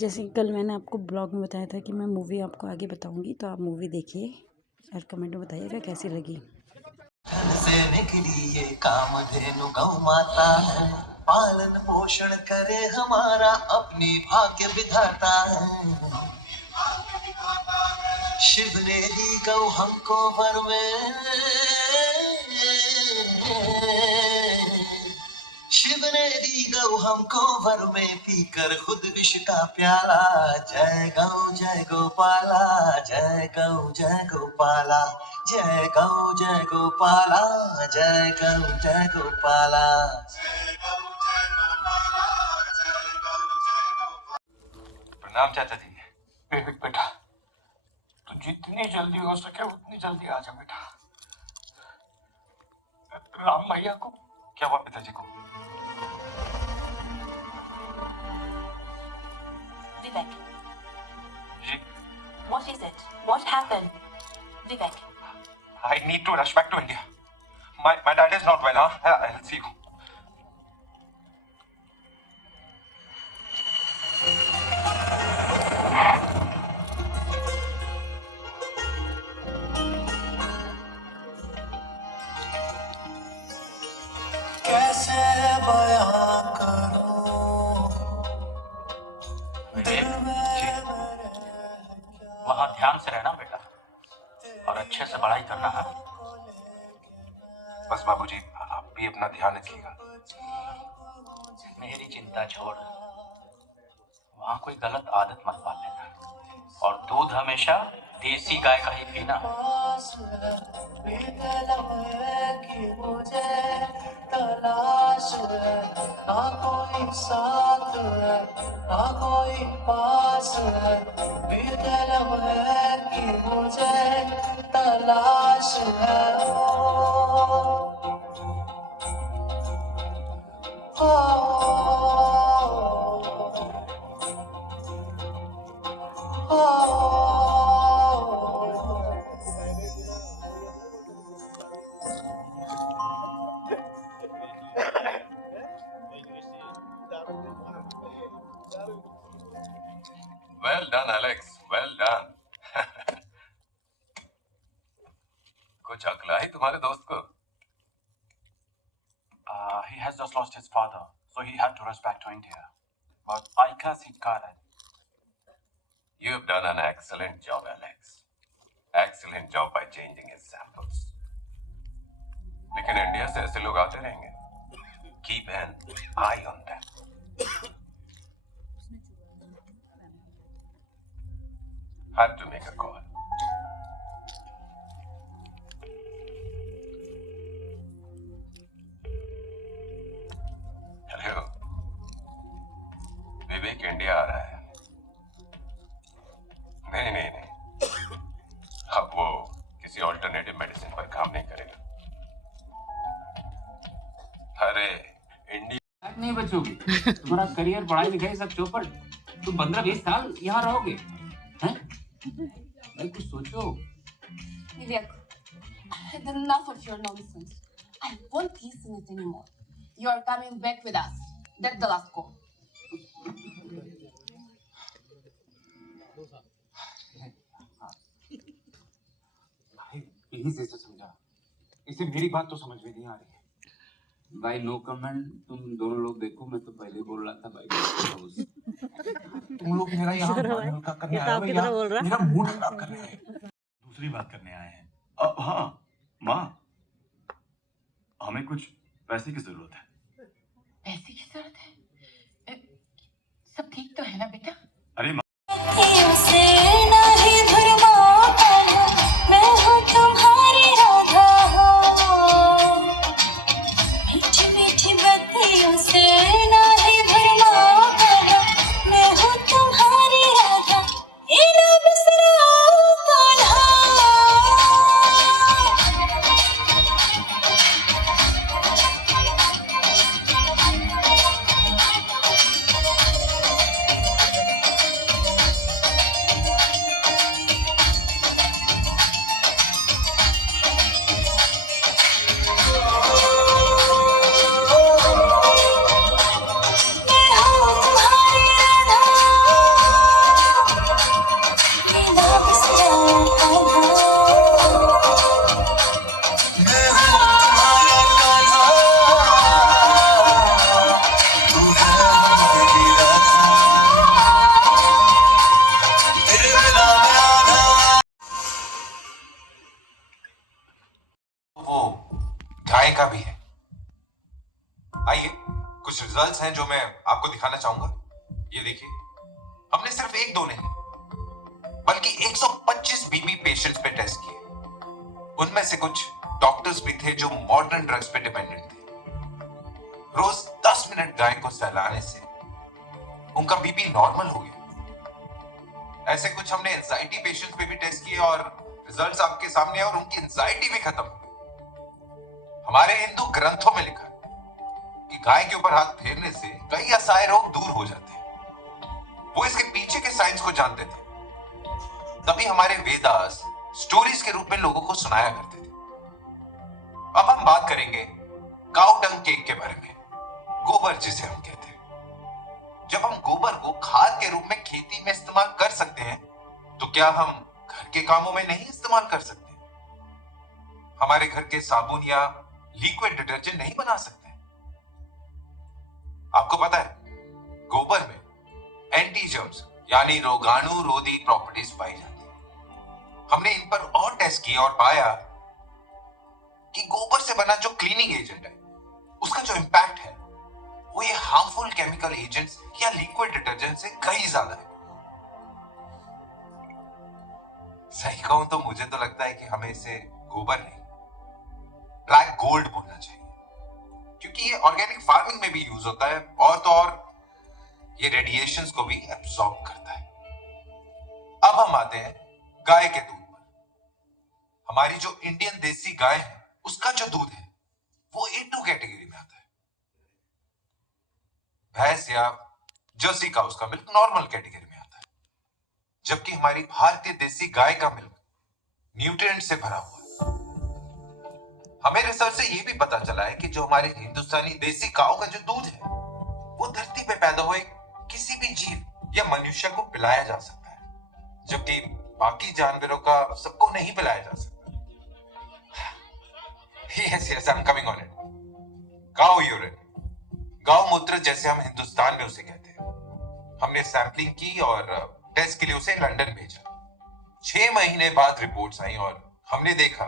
जैसे कि कल मैंने आपको ब्लॉग में बताया था कि मैं मूवी आपको आगे बताऊंगी, तो आप मूवी देखिए और कमेंट में बताइएगा कैसी लगी। से निकली ये कामधेनु गौ माता है, पालन पोषण करे हमारा अपनी भाग्य विधाता है। शिव ने दी गौ हमको वर में, शिव ने दी गौ हमको वर में, पीकर खुद विष का प्याला। जय गोपाला, जय गोपाला, जय गोपाला, जय गोपाला। प्रणाम चाचा जी। बेटा, तो जितनी जल्दी हो सके उतनी जल्दी आ जा बेटा। राम भैया को क्या हुआ? पिताजी को? Vivek, ji, what is it? What happened? Vivek, I need to rush back to India. My dad is not well, huh? I'll see you. कैसे बयां करूं दिल में वहाँ ध्यान से रहना बेटा और अच्छे से पढ़ाई करना है। बस बाबूजी, आप भी अपना ध्यान रखिएगा। मेरी चिंता छोड़, वहाँ कोई गलत आदत मत पाल लेना और दूध हमेशा देसी गाय का ही पीना। तलाश है ना कोई साथ है ना कोई पास है, बीते लम्हे की मुझे तलाश है। Well done, Alex. Well done. कुछ अकल आई तुम्हारे दोस्त को? He has just lost his father, so he had to rush back to India. But I guess he got it. You have done an excellent job, Alex. Excellent job by changing his samples. लेकिन India से ऐसे लोग आते रहेंगे. Keep an eye on them. Had to make a call. Hello, Vivek India आ रहा है। नहीं, अब वो किसी ऑल्टरनेटिव मेडिसिन पर काम नहीं करेगा। अरे इंडिया नहीं बचोगे। तुम्हारा करियर, पढ़ाई लिखाई सब चौपट। तुम 15-20 साल यहाँ रहोगे हैं? भाई कुछ सोचो। Vivek, enough of your nonsense. I won't listen it anymore. You're coming back with us. That's the last call. भाई यही से समझा, इसे मेरी बात तो समझ में नहीं आ रही है। भाई नो कमेंट, तुम दोनों लोग देखो, मैं तो पहले बोल रहा था भाई। तुम लोग मेरा यहाँ हल्का करने आए हो या मेरा मूड खराब कर रहे हैं? दूसरी बात करने आए हैं। हाँ माँ, हमें कुछ पैसे की जरूरत है। पैसे की जरूरत है? सब ठीक तो है ना बेटा? अरे माँ, रिजल्ट्स हैं जो मैं आपको दिखाना चाहूंगा। ये देखिए, हमने सिर्फ एक दो नहीं बल्कि 125 बीबी पेशेंट्स पे टेस्ट किए। उनमें से कुछ डॉक्टर्स भी थे जो मॉडर्न ड्रग्स पे डिपेंडेंट थे। रोज 10 मिनट गाय को सहलाने से उनका बीपी नॉर्मल हो गया। ऐसे कुछ हमने एंजाइटी पेशेंट्स पे भी टेस्ट किए और रिजल्ट्स आपके सामने हैं और उनकी एंजाइटी भी खत्म हो गई। हमारे हिंदू ग्रंथों में लिखा है कि गाय के ऊपर हाथ फेरने से कई असहाय रोग दूर हो जाते हैं। वो इसके पीछे के साइंस को जानते थे, तभी हमारे वेदास स्टोरीज के रूप में लोगों को सुनाया करते थे। अब हम बात करेंगे काउ डंग केक के बारे में, गोबर जिसे हम कहते हैं। जब हम गोबर को खाद के रूप में खेती में इस्तेमाल कर सकते हैं, तो क्या हम घर के कामों में नहीं इस्तेमाल कर सकते? हमारे घर के साबुन या लिक्विड डिटर्जेंट नहीं बना सकते? आपको पता है, गोबर में एंटी जर्म्स यानी रोगाणु रोधी प्रॉपर्टीज पाई जाती है। हमने इन पर और टेस्ट किया और पाया कि गोबर से बना जो क्लीनिंग एजेंट है, उसका जो इंपैक्ट है वो ये हार्मफुल केमिकल एजेंट्स या लिक्विड डिटर्जेंट से कहीं ज्यादा है। सही कहूं तो मुझे तो लगता है कि हमें इसे गोबर नहीं, ब्लैक गोल्ड बोलना चाहिए, क्योंकि ये ऑर्गेनिक फार्मिंग में भी यूज होता है और तो और ये रेडिएशंस को भी एब्सॉर्ब करता है। अब हम आते हैं गाय के दूध पर। हमारी जो इंडियन देसी गाय है, उसका जो दूध है वो A2 कैटेगरी में आता है। भैंस या जर्सी का उसका मिल्क नॉर्मल कैटेगरी में आता है, जबकि हमारी भारतीय देसी गाय का मिल्क न्यूट्रिएंट से भरा हुआ है। हमें रिसर्च से यह भी पता चला है कि जो हमारे हिंदुस्तानी देसी काऊ का जो दूध है वो धरती पे पैदा हुए किसी भी जीव या मनुष्य को पिलाया जा सकता है, जबकि बाकी जानवरों का सबको नहीं पिलाया जा सकता। yes, I'm coming on it. Cow urine, गौ मूत्र जैसे हम हिंदुस्तान में उसे कहते हैं। हमने सैंपलिंग की और टेस्ट के लिए उसे लंदन भेजा। 6 महीने बाद रिपोर्ट्स आई और हमने देखा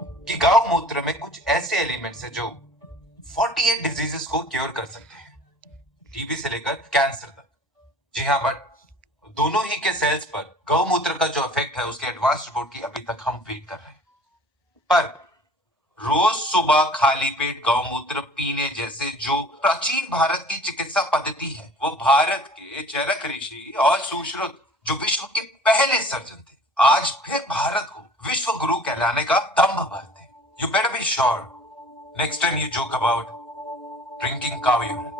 कि गौ मूत्र में कुछ ऐसे एलिमेंट्स हैं जो 48 डिजीजेस को क्योर कर सकते हैं, टीबी से लेकर कैंसर तक। जी हाँ, बट दोनों ही के सेल्स पर गौमूत्र का जो इफेक्ट है उसके एडवांस रिपोर्ट की अभी तक हम वेट कर रहे हैं। पर रोज सुबह खाली पेट गौमूत्र पीने जैसे जो प्राचीन भारत की चिकित्सा पद्धति है, वो भारत के चरक ऋषि और सुश्रुत जो विश्व के पहले सर्जन थे, आज फिर भारत को विश्व गुरु कहलाने का दम्भ भरते हैं। You better be sure next time you joke about drinking cow urine.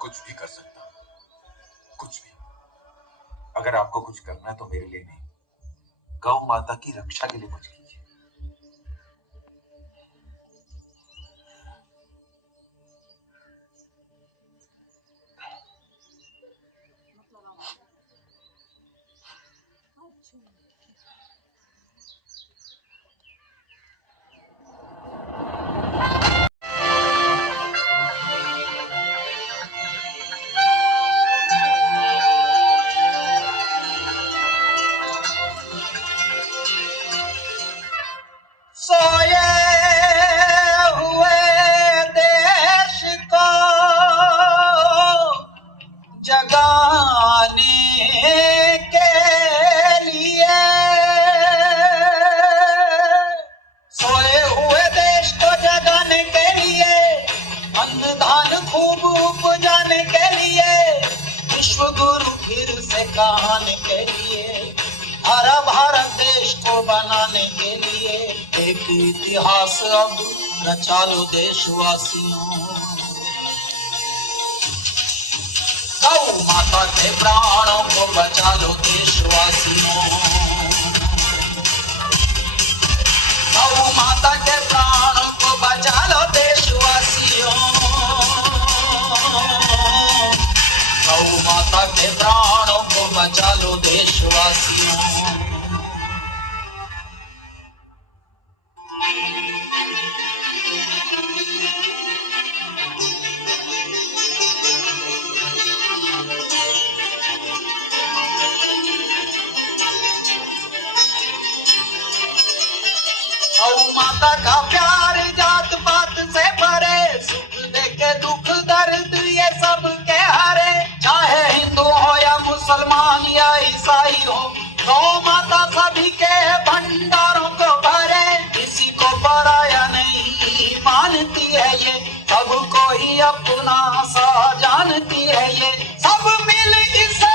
कुछ भी कर सकता हूं, कुछ भी। अगर आपको कुछ करना है तो मेरे लिए नहीं, गौ माता की रक्षा के लिए कुछ कीजिए। कहने के लिए, हरा भारत देश को बनाने के लिए एक इतिहास अब रचा लो देशवासियों। गौ माता के प्राणों को बचा लो देशवासियों, गौ माता के प्राणों को बचा लो देशवासियों, गौ माता के प्राणों को बचा लो देशवासियों। गौ माता का प्यार जात पात से परे, सुख देके दुख दर्द ये सब के हरे, चाहे हिंदू हो या मुसलमान या ईसाई हो, गौ माता सभी के भंडारों को भरे, किसी को पराया नहीं मानती है ये, सबको ही अपना सा जानती है ये, सब मिल इसे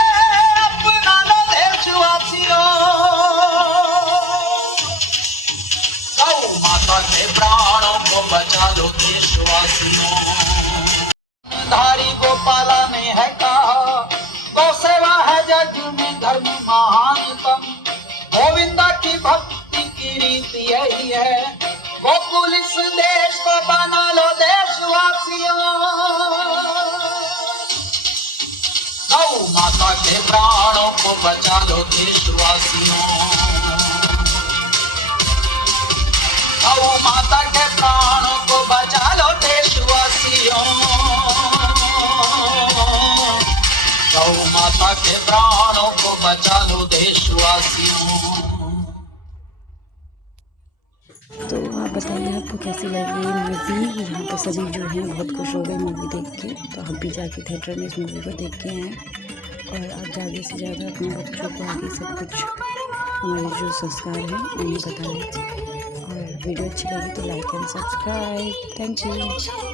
अपना लो देशवासियों, गौ माता के प्राणों को बचा लो देशवासियों। धारी गोपाला ने है कहा, गौ सेवा है जग में धर्म महानतम, गोविंदा की भक्ति की रीत यही है, गोकुल इस देश को बना लो देशवासियों, गौ माता के प्राणों को बचा लो देशवासियों, गौ माता के प्राणों को बचा लो देशवासियों, गौ माता के प्राणों को बचा लो देशवासियों। तो आप बताइए आपको कैसी लगी मूवी। यहाँ पे सभी जो हैं बहुत खुश हो गए मूवी देख के, तो हम भी जाके थिएटर में इस मूवी को देख के आए, और आप ज़्यादा से ज़्यादा अपने बच्चों को आगे सब कुछ हमारे जो संस्कार हैं उन्हें बताएं, और वीडियो अच्छी लगी तो like and subscribe. Thank you.